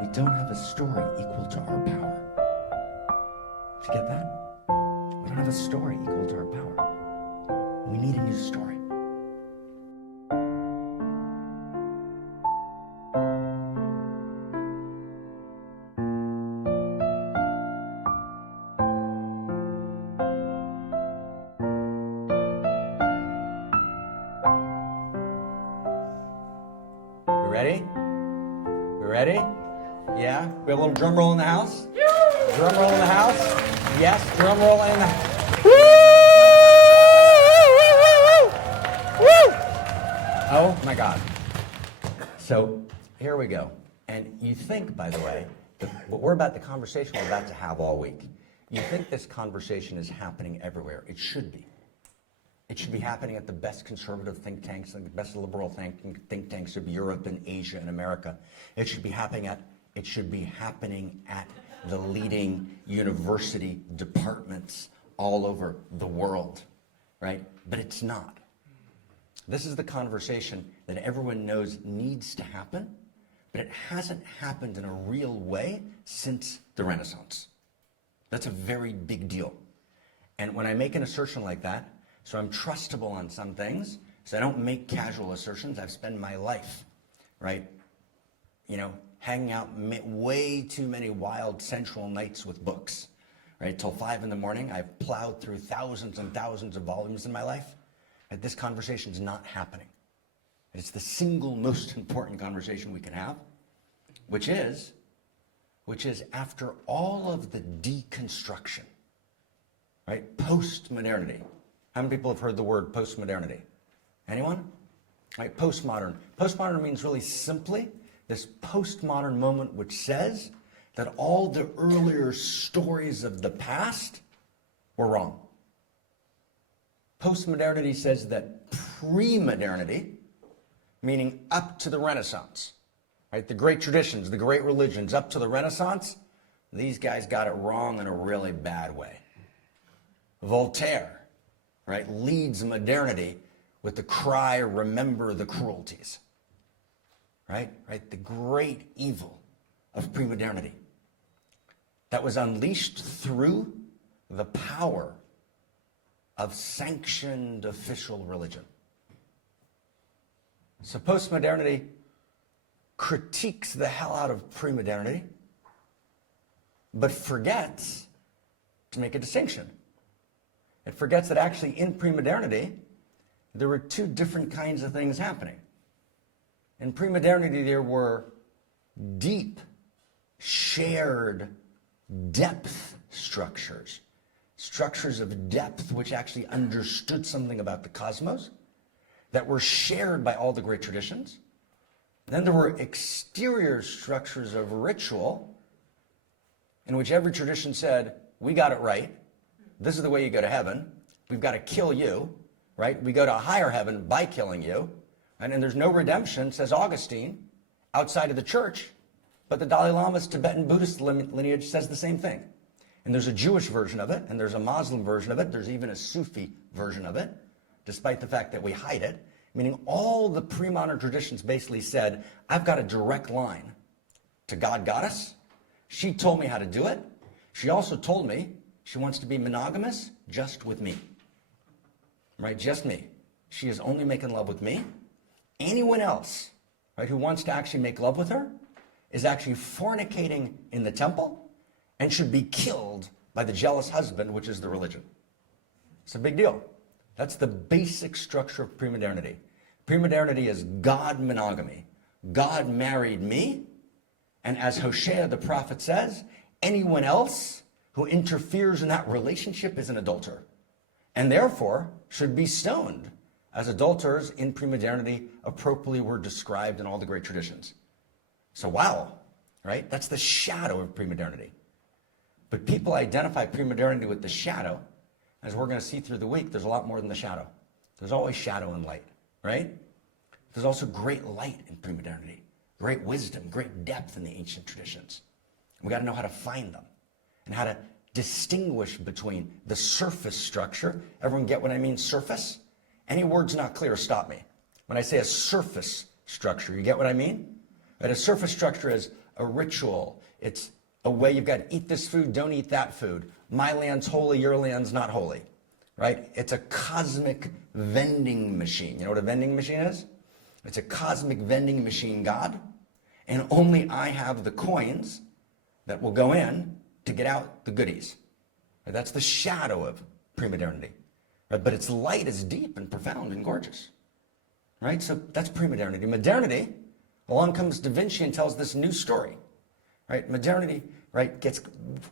We don't have a story equal to our power. Did you get that? We don't have a story equal to our power. We need a new story. We ready? We ready? Yeah? We have a little drum roll in the house? Drum roll in the house? Yes, drum roll in the house. Woo! Oh my God. So here we go. And you think, by the way, the conversation we're about to have all week, you think this conversation is happening everywhere. It should be. It should be happening at the best conservative think tanks, the best liberal think tanks of Europe and Asia and America. It should be happening at the leading university departments all over the world, right? But it's not. This is the conversation that everyone knows needs to happen, but it hasn't happened in a real way since the Renaissance. That's a very big deal. And when I make an assertion like that, so I'm trustable on some things, so I don't make casual assertions. I've spent my life, right, hanging out way too many wild sensual nights with books, right, till 5 in the morning. I've plowed through thousands and thousands of volumes in my life. But this conversation is not happening. It's the single most important conversation we can have, which is after all of the deconstruction, right, post-modernity. How many people have heard the word post-modernity? Anyone? Right, postmodern. Postmodern means really simply this postmodern moment which says that all the earlier stories of the past were wrong. Postmodernity says that pre-modernity, meaning up to the Renaissance, right? The great traditions, the great religions, up to the Renaissance, these guys got it wrong in a really bad way. Voltaire, right, leads modernity with the cry, remember the cruelties, right? The great evil of pre-modernity that was unleashed through the power of sanctioned official religion. So postmodernity critiques the hell out of pre-modernity, but forgets to make a distinction. It forgets that actually in pre-modernity, there were two different kinds of things happening. In pre-modernity, there were deep, shared depth structures. Structures of depth which actually understood something about the cosmos that were shared by all the great traditions. And then there were exterior structures of ritual in which every tradition said, we got it right. This is the way you go to heaven. We've got to kill you, right? We go to a higher heaven by killing you. And then there's no redemption, says Augustine, outside of the church. But the Dalai Lama's Tibetan Buddhist lineage says the same thing. And there's a Jewish version of it, and there's a Muslim version of it. There's even a Sufi version of it, despite the fact that we hide it. Meaning all the pre-modern traditions basically said, I've got a direct line to God Goddess. She told me how to do it. She also told me she wants to be monogamous just with me. Right, just me. She is only making love with me. Anyone else, right, who wants to actually make love with her is actually fornicating in the temple and should be killed by the jealous husband, which is the religion. It's a big deal. That's the basic structure of pre-modernity. Pre-modernity is God monogamy. God married me, and as Hosea the prophet says, anyone else who interferes in that relationship is an adulterer, and therefore should be stoned, as adulterers in pre-modernity appropriately were described in all the great traditions. So wow, right? That's the shadow of pre-modernity. But people identify pre-modernity with the shadow. As we're going to see through the week, there's a lot more than the shadow. There's always shadow and light, right? There's also great light in pre-modernity, great wisdom, great depth in the ancient traditions. We got to know how to find them and how to distinguish between the surface structure. Everyone get what I mean, surface? Any words not clear, stop me. When I say a surface structure, you get what I mean? Right? A surface structure is a ritual. It's a way you've got to eat this food, don't eat that food. My land's holy, your land's not holy, right? It's a cosmic vending machine. You know what a vending machine is? It's a cosmic vending machine God, and only I have the coins that will go in to get out the goodies. Right? That's the shadow of pre-modernity. Right? But its light is deep and profound and gorgeous. Right? So that's pre-modernity. Modernity, along comes Da Vinci and tells this new story. Right? Modernity, right, gets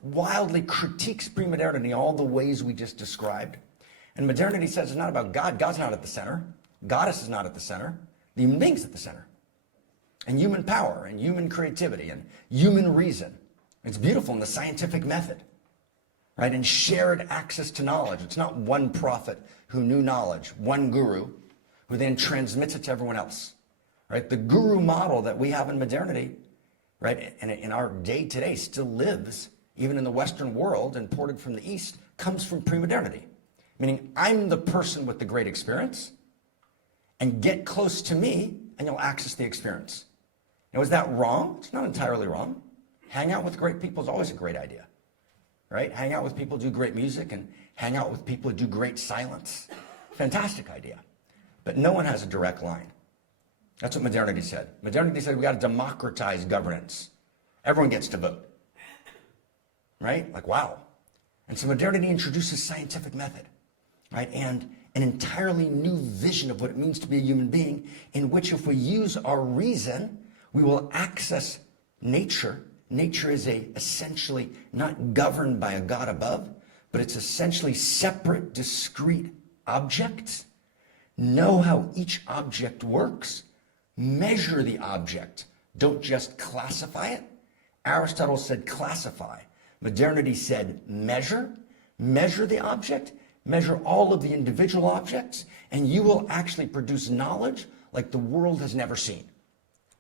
wildly critiques pre-modernity, all the ways we just described. And modernity says it's not about God. God's not at the center. Goddess is not at the center. The human being's at the center. And human power and human creativity and human reason. It's beautiful in the scientific method. Right? And shared access to knowledge. It's not one prophet who knew knowledge, one guru who then transmits it to everyone else. Right? The guru model that we have in modernity, right, and in our day today still lives, even in the Western world, imported from the East, comes from pre-modernity. Meaning, I'm the person with the great experience, and get close to me, and you'll access the experience. Now, is that wrong? It's not entirely wrong. Hang out with great people is always a great idea, right? Hang out with people who do great music, and hang out with people who do great silence. Fantastic idea. But no one has a direct line. That's what modernity said. Modernity said we got to democratize governance. Everyone gets to vote. Right? Like, wow. And so modernity introduces scientific method, right? And an entirely new vision of what it means to be a human being, in which if we use our reason, we will access nature. Nature is essentially not governed by a God above, but it's essentially separate, discrete objects. Know how each object works. Measure the object. Don't just classify it. Aristotle said classify. Modernity said measure. Measure the object. Measure all of the individual objects, and you will actually produce knowledge like the world has never seen.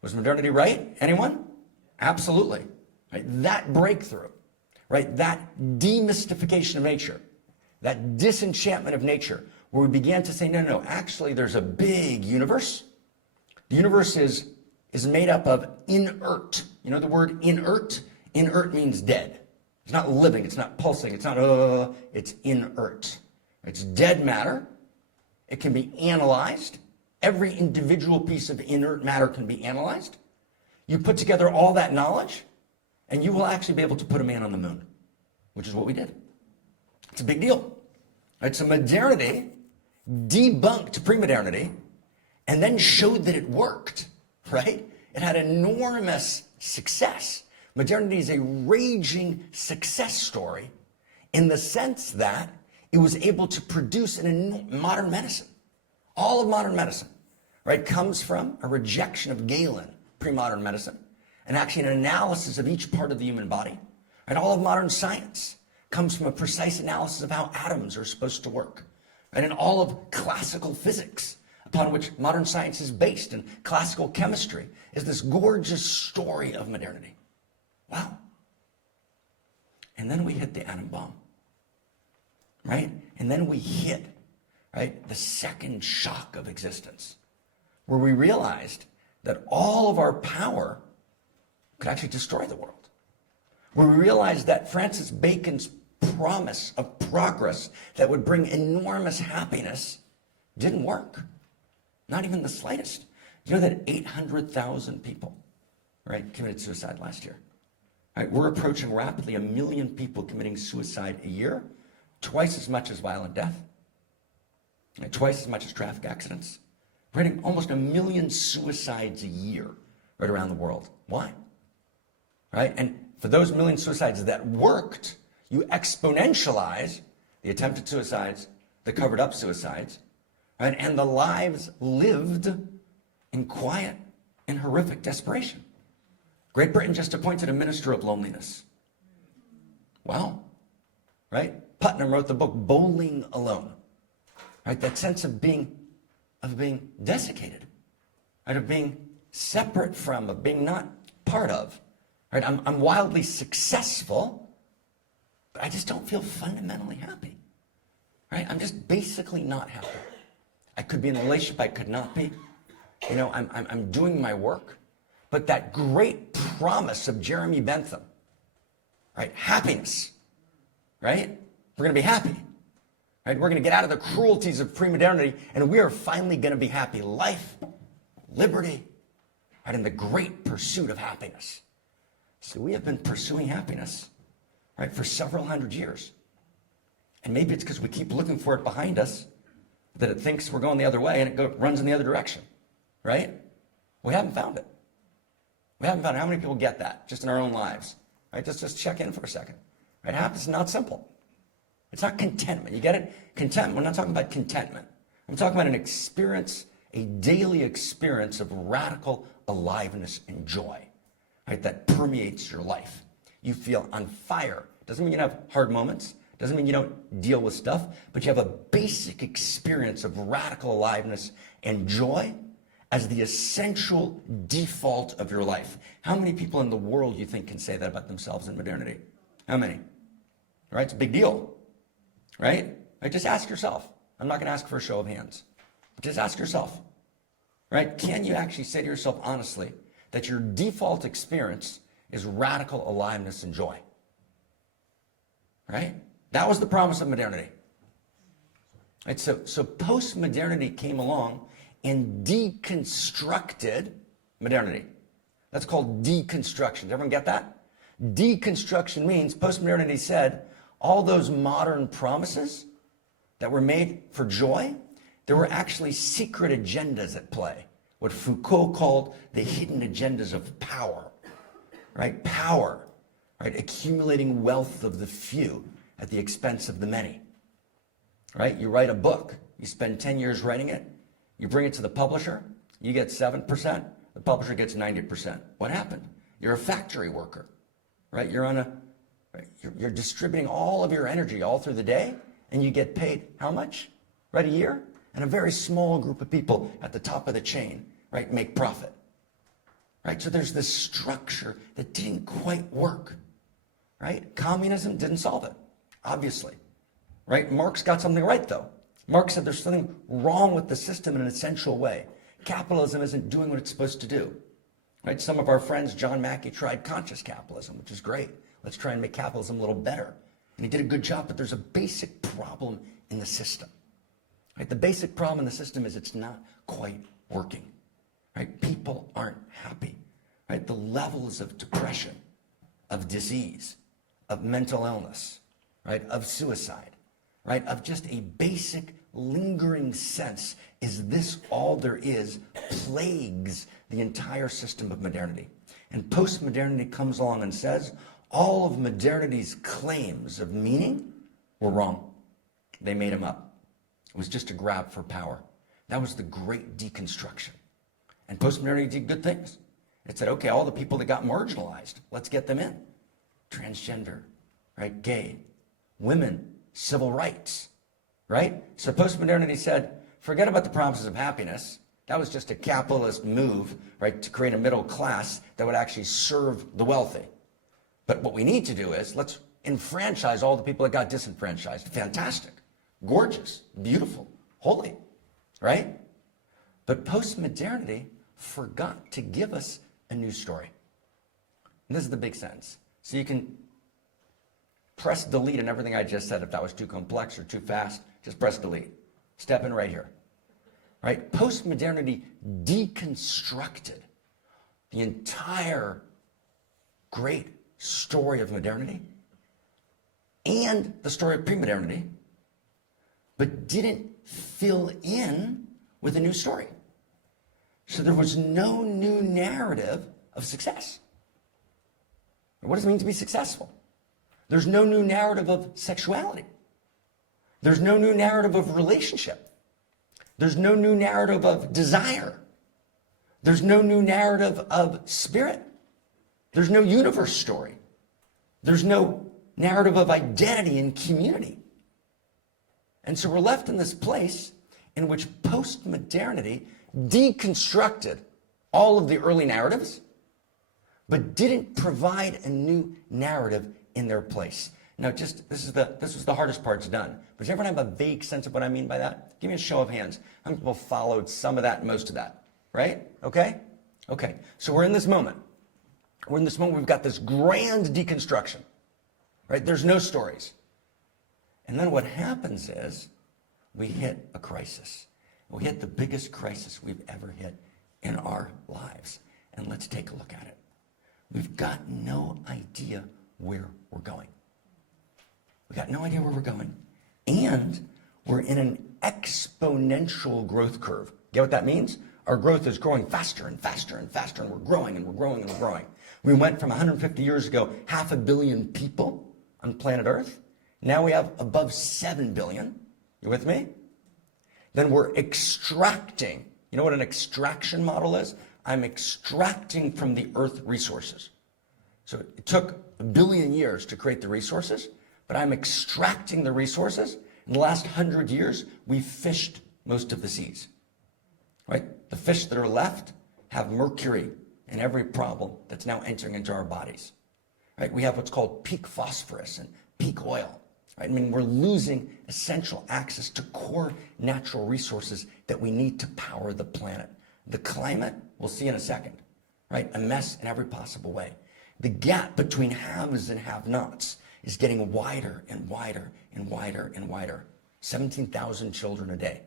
Was modernity right? Anyone? Absolutely. Right? That breakthrough, right? That demystification of nature, that disenchantment of nature, where we began to say, no, actually there's a big universe. The universe is made up of inert. You know the word inert? Inert means dead. It's not living, it's not pulsing, it's not, it's inert. It's dead matter. It can be analyzed. Every individual piece of inert matter can be analyzed. You put together all that knowledge, and you will actually be able to put a man on the moon, which is what we did. It's a big deal. Right? So modernity debunked pre-modernity and then showed that it worked, right? It had enormous success. Modernity is a raging success story in the sense that it was able to produce modern medicine. All of modern medicine, right, comes from a rejection of Galen, pre-modern medicine, and actually an analysis of each part of the human body. And all of modern science comes from a precise analysis of how atoms are supposed to work. Right? And all of classical physics, upon which modern science is based, and classical chemistry, is this gorgeous story of modernity. Wow. And then we hit the atom bomb. Right? And then we hit, right, the second shock of existence, where we realized that all of our power could actually destroy the world. Where we realized that Francis Bacon's promise of progress that would bring enormous happiness didn't work. Not even the slightest. You know that 800,000 people, right, committed suicide last year? Right? We're approaching rapidly 1 million people committing suicide a year. Twice as much as violent death, right? Twice as much as traffic accidents. We're hitting almost 1 million suicides a year right around the world. Why? Right? And for those 1 million suicides that worked, you exponentialize the attempted suicides, the covered up suicides, right? And the lives lived in quiet and horrific desperation. Great Britain just appointed a minister of loneliness. Wow. Right? Putnam wrote the book Bowling Alone. Right? That sense of being desiccated, right? Of being separate from, of being not part of. Right? I'm wildly successful, but I just don't feel fundamentally happy. Right? I'm just basically not happy. I could be in a relationship, I could not be. You know, I'm doing my work, but that great promise of Jeremy Bentham, right? Happiness, right? We're going to be happy, right? We're going to get out of the cruelties of pre-modernity, and we are finally going to be happy. Life, liberty, right? And the great pursuit of happiness. So we have been pursuing happiness, right, for several hundred years. And maybe it's because we keep looking for it behind us that it thinks we're going the other way and it runs in the other direction, right? We haven't found it. We haven't found it. How many people get that just in our own lives, right? Just check in for a second, right? Happiness is not simple. It's not contentment. You get it? Contentment. We're not talking about contentment. I'm talking about an experience, a daily experience of radical aliveness and joy, right? That permeates your life. You feel on fire. Doesn't mean you don't have hard moments. Doesn't mean you don't deal with stuff, but you have a basic experience of radical aliveness and joy as the essential default of your life. How many people in the world you think can say that about themselves in modernity? How many? Right? It's a big deal, right? Just ask yourself. I'm not going to ask for a show of hands. Just ask yourself, right? Can you actually say to yourself honestly that your default experience is radical aliveness and joy? Right? That was the promise of modernity. Right? So post-modernity came along and deconstructed modernity. That's called deconstruction. Does everyone get that? Deconstruction means post-modernity said all those modern promises that were made for joy, there were actually secret agendas at play. What Foucault called the hidden agendas of power. Right? Power. Right? Accumulating wealth of the few at the expense of the many. Right? You write a book. You spend 10 years writing it. You bring it to the publisher. You get 7%. The publisher gets 90%. What happened? You're a factory worker. Right? You're distributing all of your energy all through the day, and you get paid how much? Right? A year? And a very small group of people at the top of the chain, right, make profit. Right? So there's this structure that didn't quite work. Right? Communism didn't solve it, obviously. Right? Marx got something right, though. Marx said there's something wrong with the system in an essential way. Capitalism isn't doing what it's supposed to do. Right? Some of our friends, John Mackey, tried conscious capitalism, which is great. Let's try and make capitalism a little better. And he did a good job, but there's a basic problem in the system. Right? The basic problem in the system is it's not quite working. Right? People aren't happy. Right? The levels of depression, of disease, of mental illness, right? Of suicide, right? Of just a basic lingering sense, is this all there is, plagues the entire system of modernity. And post-modernity comes along and says, all of modernity's claims of meaning were wrong. They made them up. It was just a grab for power. That was the great deconstruction. And post-modernity did good things. It said, okay, all the people that got marginalized, let's get them in. Transgender, right? Gay, women, civil rights, right? So post-modernity said, forget about the promises of happiness. That was just a capitalist move, right, to create a middle class that would actually serve the wealthy. But what we need to do is, let's enfranchise all the people that got disenfranchised. Fantastic, gorgeous, beautiful, holy, right? But post-modernity forgot to give us a new story. And this is the big sentence. So you can press delete on everything I just said. If that was too complex or too fast, just press delete. Step in right here. Right? Post-modernity deconstructed the entire great story of modernity and the story of pre-modernity, but didn't fill in with a new story. So there was no new narrative of success. What does it mean to be successful? There's no new narrative of sexuality. There's no new narrative of relationship. There's no new narrative of desire. There's no new narrative of spirit. There's no universe story. There's no narrative of identity and community. And so we're left in this place in which post-modernity deconstructed all of the early narratives, but didn't provide a new narrative in their place. Now, this was the hardest part's done. But does everyone have a vague sense of what I mean by that? Give me a show of hands. How many people followed some of that, most of that? Right? Okay? Okay. So we're in this moment. We're in this moment, we've got this grand deconstruction, right? There's no stories. And then what happens is we hit a crisis. We hit the biggest crisis we've ever hit in our lives. And let's take a look at it. We've got no idea where we're going. We've got no idea where we're going. And we're in an exponential growth curve. Get what that means? Our growth is growing faster and faster and faster, and we're growing and we're growing and we're growing. We went from 150 years ago, 500 million people on planet Earth. Now we have above 7 billion. You with me? Then we're extracting. You know what an extraction model is? I'm extracting from the Earth resources. So it took 1 billion years to create the resources, but I'm extracting the resources. In the last 100 years, we've fished most of the seas. Right? The fish that are left have mercury in every problem that's now entering into our bodies. Right? We have what's called peak phosphorus and peak oil. Right? I mean, we're losing essential access to core natural resources that we need to power the planet. The climate, we'll see in a second, right? A mess in every possible way. The gap between haves and have-nots is getting wider and wider and wider and wider. 17,000 children a day,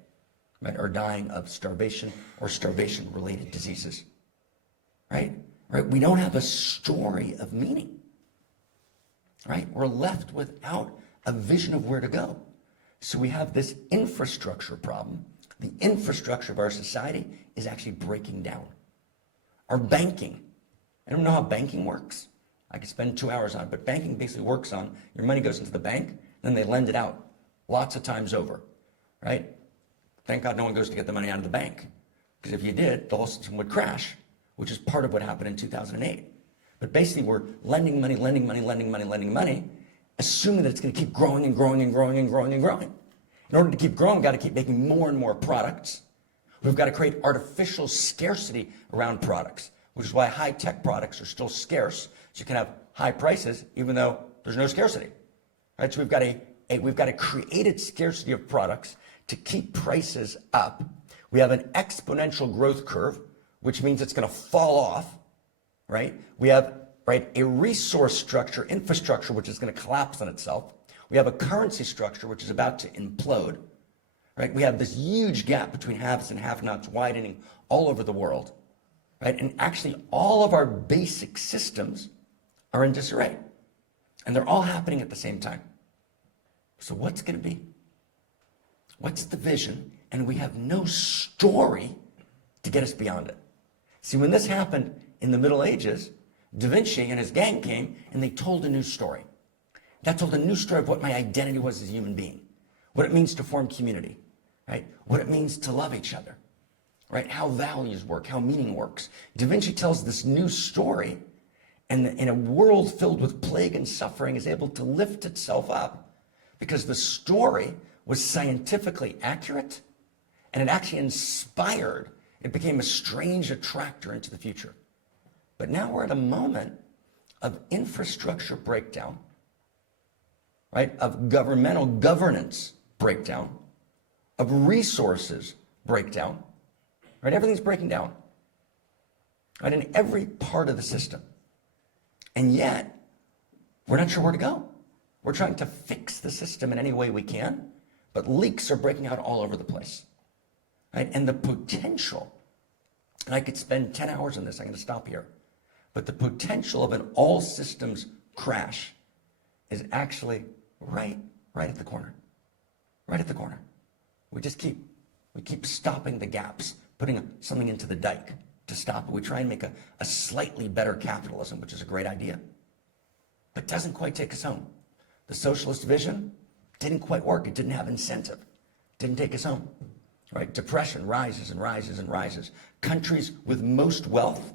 right, are dying of starvation or starvation-related diseases, right? Right? We don't have a story of meaning, right? We're left without a vision of where to go. So we have this infrastructure problem. The infrastructure of our society is actually breaking down. Our banking, I don't know how banking works. I could spend 2 hours on it, but banking basically works on your money goes into the bank, then they lend it out lots of times over, right? Thank God no one goes to get the money out of the bank, because if you did, the whole system would crash, which is part of what happened in 2008. But basically we're lending money, assuming that it's going to keep growing and growing and growing and growing and growing. In order to keep growing, we've got to keep making more and more products. We've got to create artificial scarcity around products, which is why high-tech products are still scarce. So you can have high prices even though there's no scarcity. Right? So we've got a created scarcity of products to keep prices up. We have an exponential growth curve, which means it's going to fall off. Right? We have a resource structure, infrastructure, which is going to collapse on itself. We have a currency structure, which is about to implode. Right? We have this huge gap between haves and have-nots widening all over the world. Right? And actually, all of our basic systems are in disarray. And they're all happening at the same time. So what's going to be? What's the vision? And we have no story to get us beyond it. See, when this happened in the Middle Ages, Da Vinci and his gang came and they told a new story. That told a new story of what my identity was as a human being, what it means to form community, right? What it means to love each other, right? How values work, how meaning works. Da Vinci tells this new story, and in a world filled with plague and suffering is able to lift itself up because the story was scientifically accurate and it actually inspired. It became a strange attractor into the future. But now we're at a moment of infrastructure breakdown, right? Of governmental governance breakdown, of resources breakdown, right? Everything's breaking down, right? In every part of the system. And yet, we're not sure where to go. We're trying to fix the system in any way we can, but leaks are breaking out all over the place, right? And the potential, and I could spend 10 hours on this, I'm going to stop here, but the potential of an all systems crash is actually right at the corner, right at the corner. We keep stopping the gaps, putting something into the dike to stop it. We try and make a slightly better capitalism, which is a great idea, but doesn't quite take us home. The socialist vision didn't quite work. It didn't have incentive. Didn't take us home, right? Depression rises and rises and rises. Countries with most wealth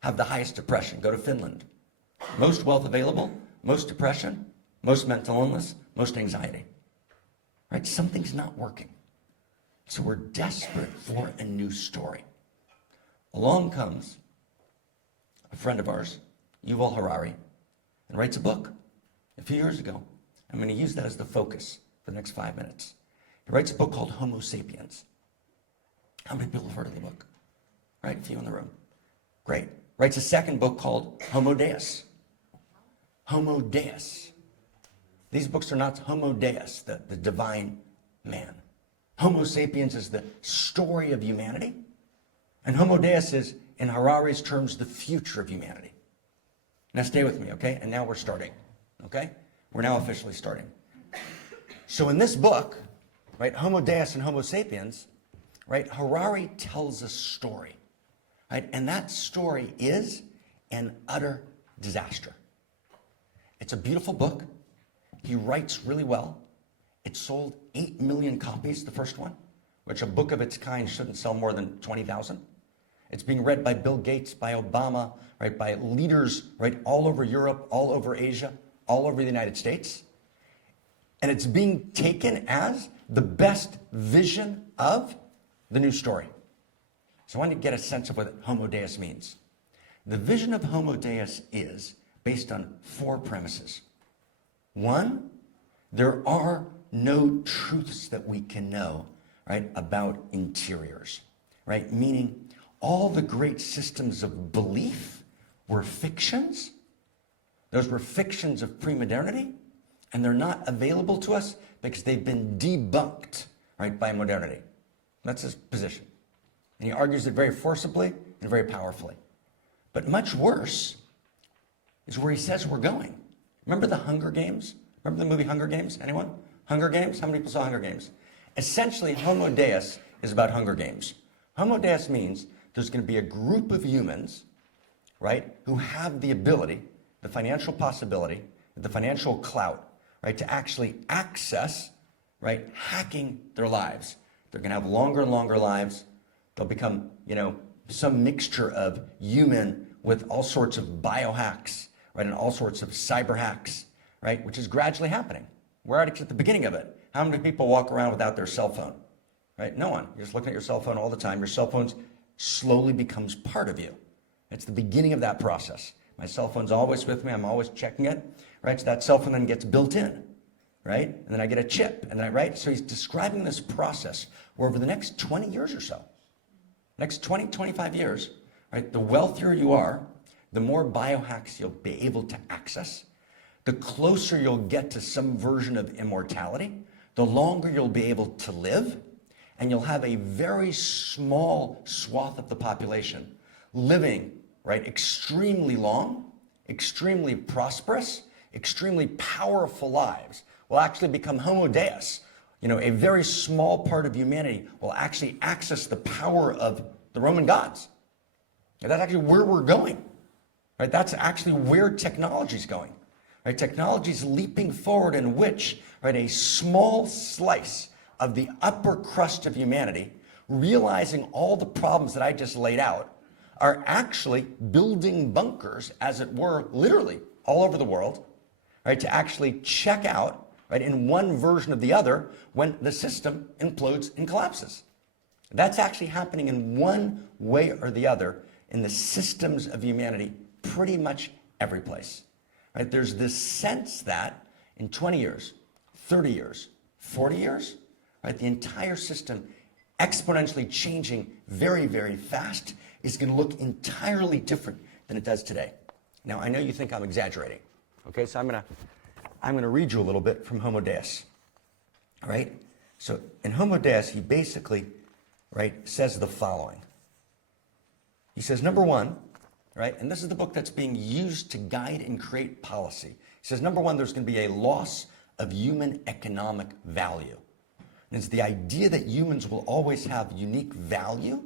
have the highest depression. Go to Finland. Most wealth available, most depression, most mental illness, most anxiety, right? Something's not working. So we're desperate for a new story. Along comes a friend of ours, Yuval Harari, and writes a book a few years ago. I'm going to use that as the focus for the next 5 minutes. He writes a book called Homo Sapiens. How many people have heard of the book? Right, a few in the room. Great. writes a second book called Homo Deus. Homo Deus. These books are not Homo Deus, the divine man. Homo sapiens is the story of humanity, and Homo Deus is, in Harari's terms, the future of humanity. Now stay with me, okay? And now we're starting, okay? We're now officially starting. So in this book, right, Homo Deus and Homo sapiens, right, Harari tells a story, right? And that story is an utter disaster. It's a beautiful book. He writes really well. It sold 8 million copies, the first one, which a book of its kind shouldn't sell more than 20,000. It's being read by Bill Gates, by Obama, right, by leaders, right, all over Europe, all over Asia, all over the United States. And it's being taken as the best vision of the new story. So I want to get a sense of what Homo Deus means. The vision of Homo Deus is based on 4 premises. 1, there are no truths that we can know, right, about interiors, right? Meaning all the great systems of belief were fictions. Those were fictions of pre-modernity, and they're not available to us because they've been debunked, right, by modernity. That's his position. And he argues it very forcibly and very powerfully. But much worse is where he says we're going. Remember the Hunger Games? Remember the movie Hunger Games? Anyone? Hunger Games? How many people saw Hunger Games? Essentially, Homo Deus is about Hunger Games. Homo Deus means there's going to be a group of humans, right, who have the ability, the financial possibility, the financial clout, right, to actually access, right, hacking their lives. They're going to have longer and longer lives. They'll become, some mixture of human with all sorts of biohacks, right, and all sorts of cyber hacks, right, which is gradually happening. We're at the beginning of it. How many people walk around without their cell phone, right? No one. You're just looking at your cell phone all the time. Your cell phone slowly becomes part of you. It's the beginning of that process. My cell phone's always with me. I'm always checking it, right? So that cell phone then gets built in, right? And then I get a chip, and then right? So he's describing this process where over the next 20 years or so, next 20, 25 years, right? The wealthier you are, the more biohacks you'll be able to access, the closer you'll get to some version of immortality, the longer you'll be able to live, and you'll have a very small swath of the population living, right, extremely long, extremely prosperous, extremely powerful lives will actually become Homo Deus. A very small part of humanity will actually access the power of the Roman gods. And that's actually where we're going, right? That's actually where technology is going, right? Technology is leaping forward in which, right, a small slice of the upper crust of humanity, realizing all the problems that I just laid out, are actually building bunkers, as it were, literally all over the world, right, to actually check out, right, in one version of the other when the system implodes and collapses. That's actually happening in one way or the other in the systems of humanity pretty much every place. Right? There's this sense that in 20 years, 30 years, 40 years, right, the entire system exponentially changing very, very fast is going to look entirely different than it does today. Now, I know you think I'm exaggerating. Okay, so I'm going to read you a little bit from Homo Deus. All right? So in Homo Deus, he basically, right, says the following. He says, number 1, right, and this is the book that's being used to guide and create policy. He says, number 1, there's going to be a loss of human economic value. And it's the idea that humans will always have unique value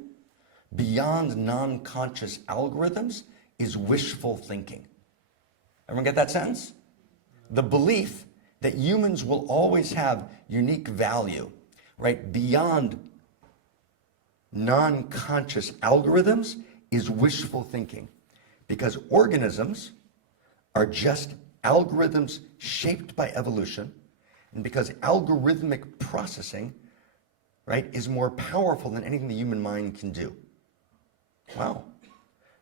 beyond non-conscious algorithms is wishful thinking. Everyone get that sentence? The belief that humans will always have unique value, right, beyond non-conscious algorithms is wishful thinking, because organisms are just algorithms shaped by evolution, and because algorithmic processing, right, is more powerful than anything the human mind can do. Wow.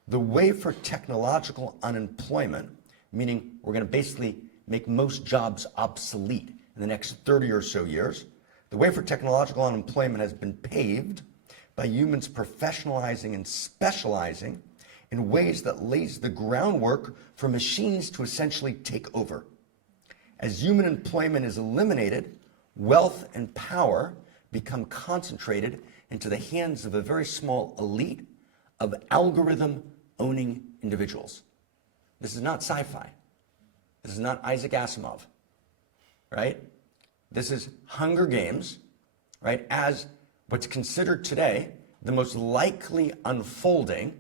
The way for technological unemployment, meaning we're going to basically make most jobs obsolete in the next 30 or so years, the way for technological unemployment has been paved by humans professionalizing and specializing in ways that lays the groundwork for machines to essentially take over. As human employment is eliminated, wealth and power become concentrated into the hands of a very small elite of algorithm-owning individuals. This is not sci-fi. This is not Isaac Asimov, right? This is Hunger Games, right, as what's considered today the most likely unfolding,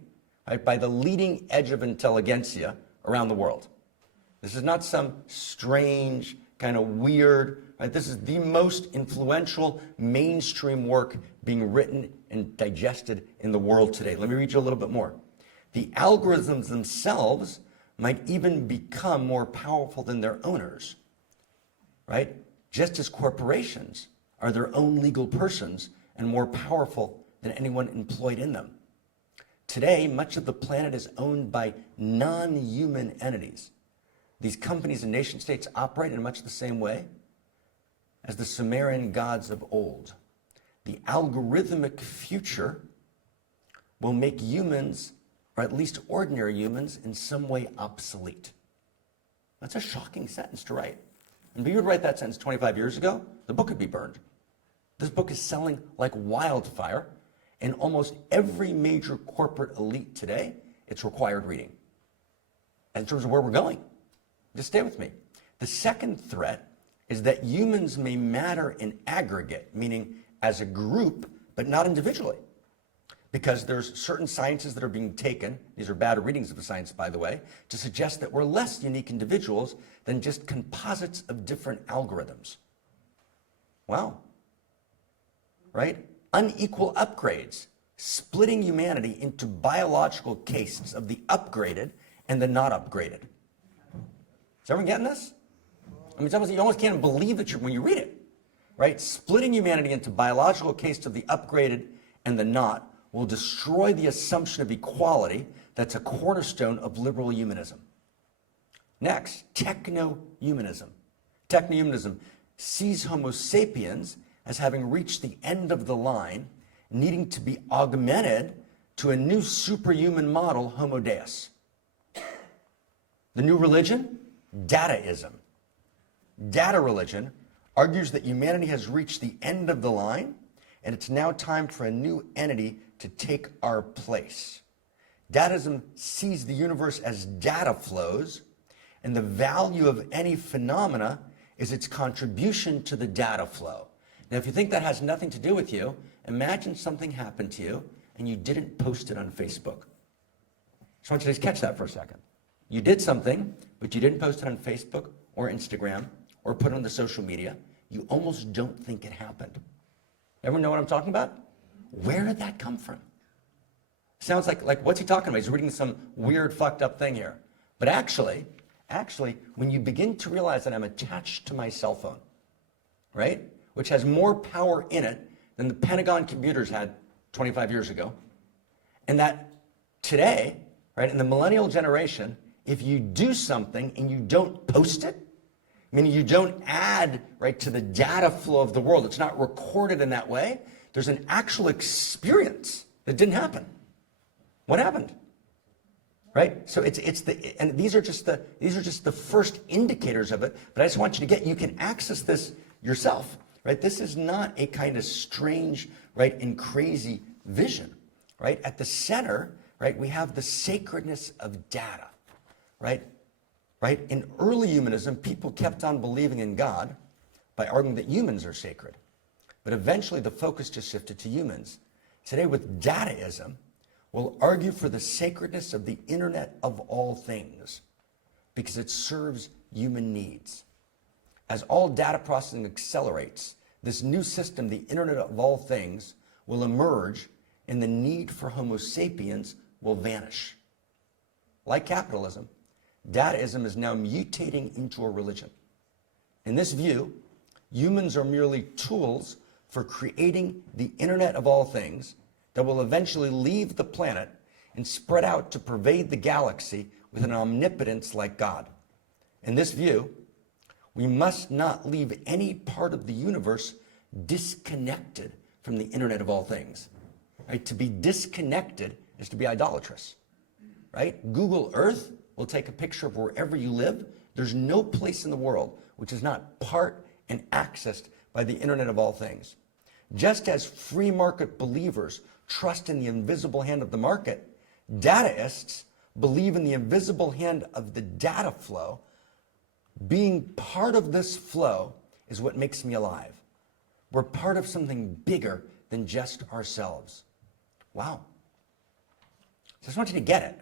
right, by the leading edge of intelligentsia around the world. This is not some strange, kind of weird, right? This is the most influential mainstream work being written and digested in the world today. Let me read you a little bit more. The algorithms themselves might even become more powerful than their owners, right? Just as corporations are their own legal persons and more powerful than anyone employed in them. Today, much of the planet is owned by non-human entities. These companies and nation states operate in much the same way as the Sumerian gods of old. The algorithmic future will make humans, or at least ordinary humans, in some way obsolete. That's a shocking sentence to write. And if you would write that sentence 25 years ago, the book would be burned. This book is selling like wildfire. In almost every major corporate elite today, it's required reading. And in terms of where we're going, just stay with me. The second threat is that humans may matter in aggregate, meaning as a group, but not individually. Because there's certain sciences that are being taken, these are bad readings of the science, by the way, to suggest that we're less unique individuals than just composites of different algorithms. Wow. Right? Unequal upgrades, splitting humanity into biological cases of the upgraded and the not upgraded. Is everyone getting this? I mean, it's almost, you almost can't believe that when you read it, right? Splitting humanity into biological cases of the upgraded and the not will destroy the assumption of equality that's a cornerstone of liberal humanism. Next, techno-humanism. Techno-humanism sees Homo sapiens as having reached the end of the line, needing to be augmented to a new superhuman model, Homo Deus. The new religion? Dataism. Data religion argues that humanity has reached the end of the line, and it's now time for a new entity to take our place. Dataism sees the universe as data flows, and the value of any phenomena is its contribution to the data flow. Now, if you think that has nothing to do with you, imagine something happened to you and you didn't post it on Facebook. Just want you to just catch that for a second. You did something, but you didn't post it on Facebook or Instagram or put it on the social media. You almost don't think it happened. Everyone know what I'm talking about? Where did that come from? Sounds like what's he talking about? He's reading some weird, fucked up thing here. But actually, when you begin to realize that I'm attached to my cell phone, right? Which has more power in it than the Pentagon computers had 25 years ago. And that today, right, in the millennial generation, if you do something and you don't post it, meaning you don't add, right, to the data flow of the world, it's not recorded in that way, there's an actual experience that didn't happen. What happened? Right? So and these are just the first indicators of it, but I just want you to get, you can access this yourself. Right? This is not a kind of strange, right, and crazy vision, right? At the center, right, we have the sacredness of data, right? Right? In early humanism, people kept on believing in God by arguing that humans are sacred. But eventually the focus just shifted to humans. Today with Dataism, we'll argue for the sacredness of the Internet of all things because it serves human needs. As all data processing accelerates, this new system, the Internet of all things, will emerge and the need for Homo sapiens will vanish. Like capitalism, Dataism is now mutating into a religion. In this view, humans are merely tools for creating the Internet of all things that will eventually leave the planet and spread out to pervade the galaxy with an omnipotence like God. In this view, we must not leave any part of the universe disconnected from the Internet of all things. Right? To be disconnected is to be idolatrous. right? Google Earth will take a picture of wherever you live. There's no place in the world which is not part and accessed by the Internet of all things. Just as free market believers trust in the invisible hand of the market, dataists believe in the invisible hand of the data flow. Being part of this flow is what makes me alive. We're part of something bigger than just ourselves. Wow. So I just want you to get it,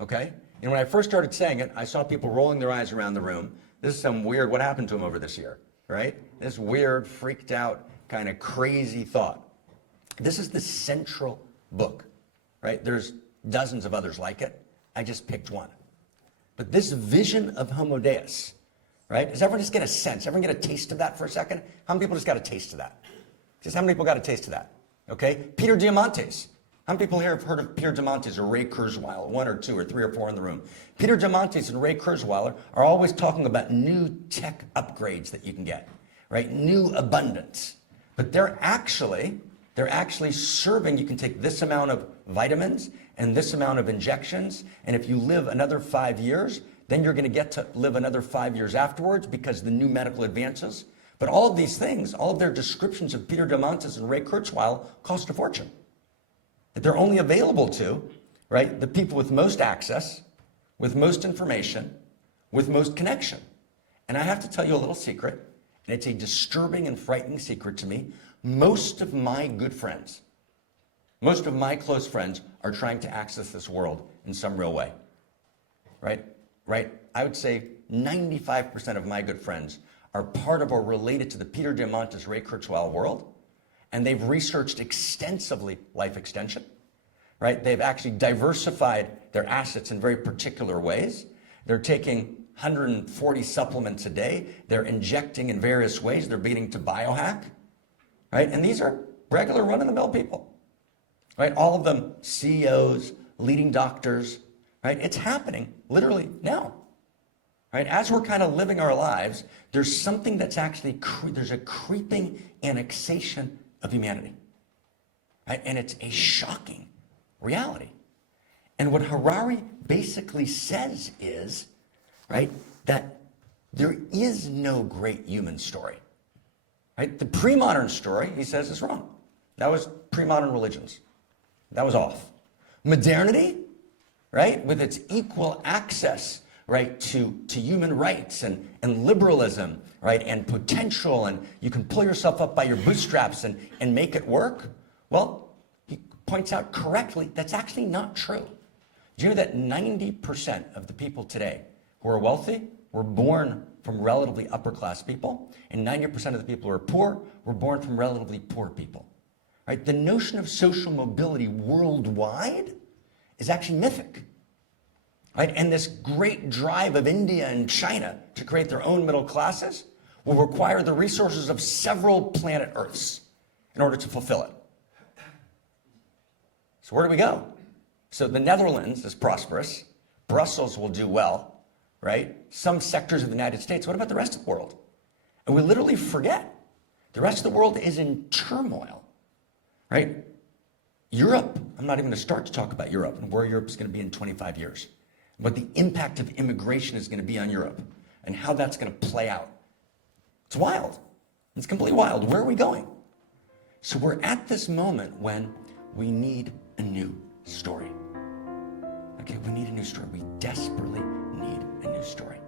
okay? And when I first started saying it, I saw people rolling their eyes around the room. This is some weird, what happened to them over this year, right? This weird, freaked out, kind of crazy thought. This is the central book, right? There's dozens of others like it. I just picked one. But this vision of Homo Deus, right? Does everyone just get a sense? Everyone get a taste of that for a second? How many people just got a taste of that? Just how many people got a taste of that? Okay? Peter Diamandis. How many people here have heard of Peter Diamandis or Ray Kurzweil? One or two or three or four in the room. Peter Diamandis and Ray Kurzweil are always talking about new tech upgrades that you can get, right? New abundance. But they're actually serving, you can take this amount of vitamins and this amount of injections, and if you live another 5 years, then you're going to get to live another 5 years afterwards because the new medical advances. But all of these things, all of their descriptions of Peter Diamandis and Ray Kurzweil cost a fortune. That they're only available to, right, the people with most access, with most information, with most connection. And I have to tell you a little secret, and it's a disturbing and frightening secret to me. Most of my good friends, most of my close friends are trying to access this world in some real way, right? I would say 95% of my good friends are part of or related to the Peter Diamandis, Ray Kurzweil world, and they've researched extensively life extension, right? They've actually diversified their assets in very particular ways. They're taking 140 supplements a day. They're injecting in various ways. They're beginning to biohack, right? And these are regular run-of-the-mill people, right? All of them CEOs, leading doctors, right? It's happening literally now, right? As we're kind of living our lives, there's something that's actually, there's a creeping annexation of humanity, right? And it's a shocking reality. And what Harari basically says is, right, that there is no great human story, right? The pre-modern story, he says, is wrong. That was pre-modern religions. That was off. Modernity, right, with its equal access, right, to human rights and liberalism, right, and potential, and you can pull yourself up by your bootstraps and make it work. Well, he points out correctly that's actually not true. Do you know that 90% of the people today who are wealthy were born from relatively upper class people, and 90% of the people who are poor were born from relatively poor people? Right? The notion of social mobility worldwide is actually mythic. Right? And this great drive of India and China to create their own middle classes will require the resources of several planet Earths in order to fulfill it. So where do we go? So the Netherlands is prosperous. Brussels will do well, right? Some sectors of the United States. What about the rest of the world? And we literally forget. The rest of the world is in turmoil, right? Europe, I'm not even going to start to talk about Europe and where Europe is going to be in 25 years. What the impact of immigration is going to be on Europe and how that's going to play out. It's wild. It's completely wild. Where are we going? So we're at this moment when we need a new story. Okay, we need a new story. We desperately need a new story.